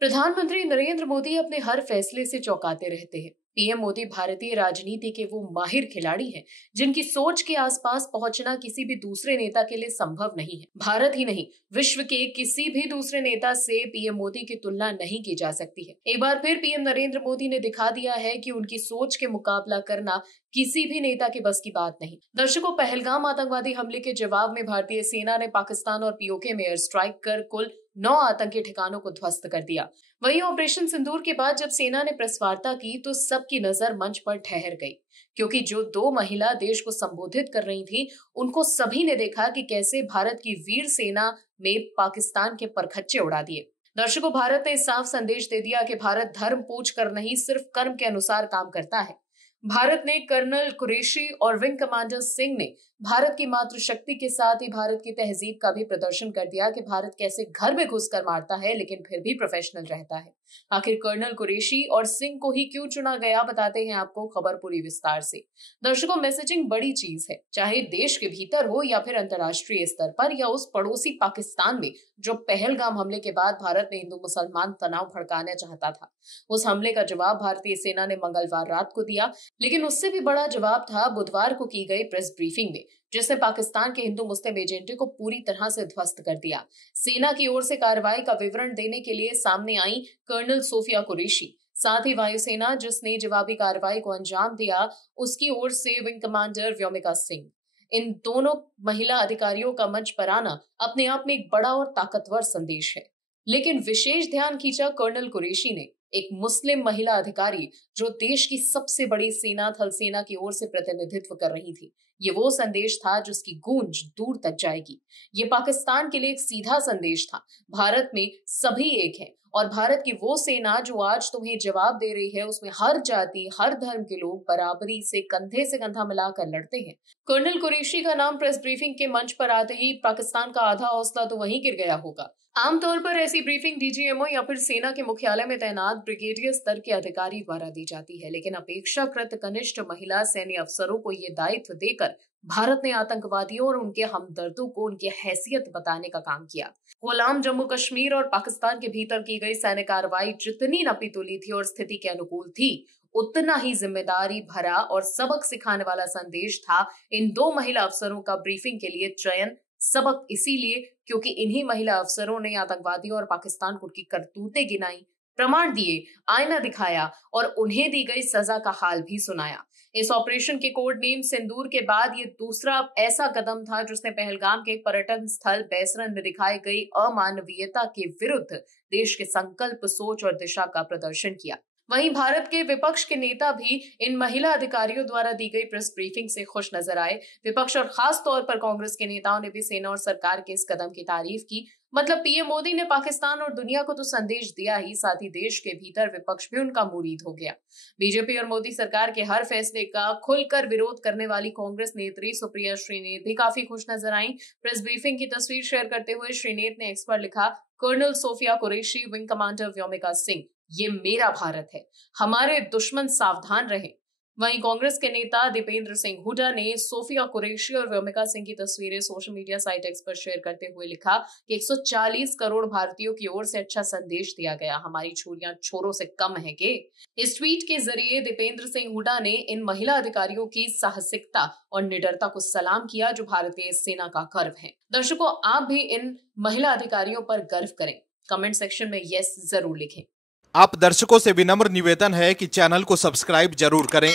प्रधानमंत्री नरेंद्र मोदी अपने हर फैसले से चौंकाते रहते हैं। पीएम मोदी भारतीय राजनीति के वो माहिर खिलाड़ी हैं, जिनकी सोच के आसपास पहुंचना किसी भी दूसरे नेता के लिए संभव नहीं है। भारत ही नहीं, विश्व के किसी भी दूसरे नेता से पीएम मोदी की तुलना नहीं की जा सकती है। एक बार फिर पीएम नरेंद्र मोदी ने दिखा दिया है कि उनकी सोच के मुकाबला करना किसी भी नेता के बस की बात नहीं। दर्शकों, पहलगाम आतंकवादी हमले के जवाब में भारतीय सेना ने पाकिस्तान और पीओके में एयर स्ट्राइक कर कुल 9 आतंकी ठिकानों को ध्वस्त कर दिया। वहीं ऑपरेशन सिंदूर के बाद जब सेना ने प्रेस वार्ता की तो सबकी नजर मंच पर ठहर गई, क्योंकि जो 2 महिला देश को संबोधित कर रही थी, उनको सभी ने देखा कि कैसे भारत की वीर सेना में पाकिस्तान के परखच्चे उड़ा दिए। दर्शकों, भारत ने साफ संदेश दे दिया कि भारत धर्म पूछ कर नहीं, सिर्फ कर्म के अनुसार काम करता है। भारत ने कर्नल कुरैशी और विंग कमांडर सिंह ने भारत की मातृशक्ति के साथ ही भारत की तहजीब का भी प्रदर्शन कर दिया कि भारत कैसे घर में घुसकर मारता है लेकिन फिर भी प्रोफेशनल रहता है। आखिर कर्नल कुरैशी और सिंह को ही क्यों चुना गया, बताते हैं आपको खबर पूरी विस्तार से। दर्शकों, मैसेजिंग बड़ी चीज है, चाहे देश के भीतर हो या फिर अंतर्राष्ट्रीय स्तर पर या उस पड़ोसी पाकिस्तान में जो पहलगाम हमले के बाद भारत में हिंदू मुसलमान तनाव भड़काना चाहता था। उस हमले का जवाब भारतीय सेना ने मंगलवार रात को दिया, लेकिन उससे भी बड़ा जवाब था बुधवार को की गई प्रेस ब्रीफिंग में, जिसने पाकिस्तान के हिंदू मुस्लिम एजेंडे को पूरी तरह से ध्वस्त कर दिया। सेना की ओर से कार्रवाई का विवरण देने के लिए सामने आई कर्नल सोफिया कुरैशी, साथ ही वायुसेना जिसने जवाबी कार्रवाई को अंजाम दिया, उसकी ओर से विंग कमांडर व्योमिका सिंह। इन दोनों महिला अधिकारियों का मंच पर आना अपने आप में एक बड़ा और ताकतवर संदेश है, लेकिन विशेष ध्यान खींचा कर्नल कुरैशी ने, एक मुस्लिम महिला अधिकारी जो देश की सबसे बड़ी सेना थल सेना की ओर से प्रतिनिधित्व कर रही थी। ये वो संदेश था जिसकी गूंज दूर तक जाएगी। ये पाकिस्तान के लिए एक सीधा संदेश था, भारत में सभी एक हैं और भारत की वो सेना जो आज तुम्हें जवाब दे रही है, उसमें हर जाति हर धर्म के लोग बराबरी से कंधा मिलाकर लड़ते हैं। कर्नल कुरैशी का नाम प्रेस ब्रीफिंग के मंच पर आते ही पाकिस्तान का आधा हौसला तो वहीं गिर गया होगा। आमतौर पर ऐसी ब्रीफिंग डीजीएमओ या फिर सेना के मुख्यालय में तैनात ब्रिगेडियर स्तर के अधिकारी द्वारा दी जाती है, लेकिन अपेक्षाकृत कनिष्ठ महिला सैन्य अफसरों को ये दायित्व देकर भारत ने आतंकवादियों और उनके हमदर्दों को उनकी हैसियत बताने का काम किया। गुलाम जम्मू कश्मीर और पाकिस्तान के भीतर की गई सैन्य कार्रवाई जितनी नपी-तुली थी और स्थिति के अनुकूल थी, उतना ही जिम्मेदारी भरा और सबक सिखाने वाला संदेश था इन 2 महिला अफसरों का ब्रीफिंग के लिए चयन। सबक इसीलिए क्योंकि इन्हीं महिला अफसरों ने आतंकवादियों और पाकिस्तान को उनकी करतूतें गिनाई, प्रमाण दिए, आईना दिखाया और उन्हें दी गई सजा का हाल भी सुनाया। इस ऑपरेशन के कोड नेम सिंदूर के बाद ये दूसरा ऐसा कदम था जिसने पहलगाम के पर्यटन स्थल बैसरन में दिखाई गई अमानवीयता के विरुद्ध देश के संकल्प, सोच और दिशा का प्रदर्शन किया। वहीं भारत के विपक्ष के नेता भी इन महिला अधिकारियों द्वारा दी गई प्रेस ब्रीफिंग से खुश नजर आए। विपक्ष और खास तौर पर कांग्रेस के नेताओं ने भी सेना और सरकार के इस कदम की तारीफ की। मतलब पीएम मोदी ने पाकिस्तान और दुनिया को तो संदेश दिया ही, साथ ही देश के भीतर विपक्ष भी उनका मुरीद हो गया। बीजेपी और मोदी सरकार के हर फैसले का खुलकर विरोध करने वाली कांग्रेस नेत्री सुप्रिया श्रीनेत भी काफी खुश नजर आई। प्रेस ब्रीफिंग की तस्वीर शेयर करते हुए श्रीनेत ने एक्स पर लिखा, colonel Sofia Qureshi, wing commander Vyomika Singh, ये मेरा भारत है, हमारे दुश्मन सावधान रहें। वहीं कांग्रेस के नेता दीपेंद्र सिंह हुड्डा ने सोफिया कुरैशी और व्योमिका सिंह की तस्वीरें सोशल मीडिया साइट एक्स पर शेयर करते हुए लिखा कि 140 करोड़ भारतीयों की ओर से अच्छा संदेश दिया गया, हमारी छुरियां छोरों से कम है के। इस ट्वीट के जरिए दीपेंद्र सिंह हुड्डा ने इन महिला अधिकारियों की साहसिकता और निडरता को सलाम किया, जो भारतीय सेना का गर्व है। दर्शकों, आप भी इन महिला अधिकारियों पर गर्व करें। कमेंट सेक्शन में यस जरूर लिखें। आप दर्शकों से विनम्र निवेदन है कि चैनल को सब्सक्राइब जरूर करें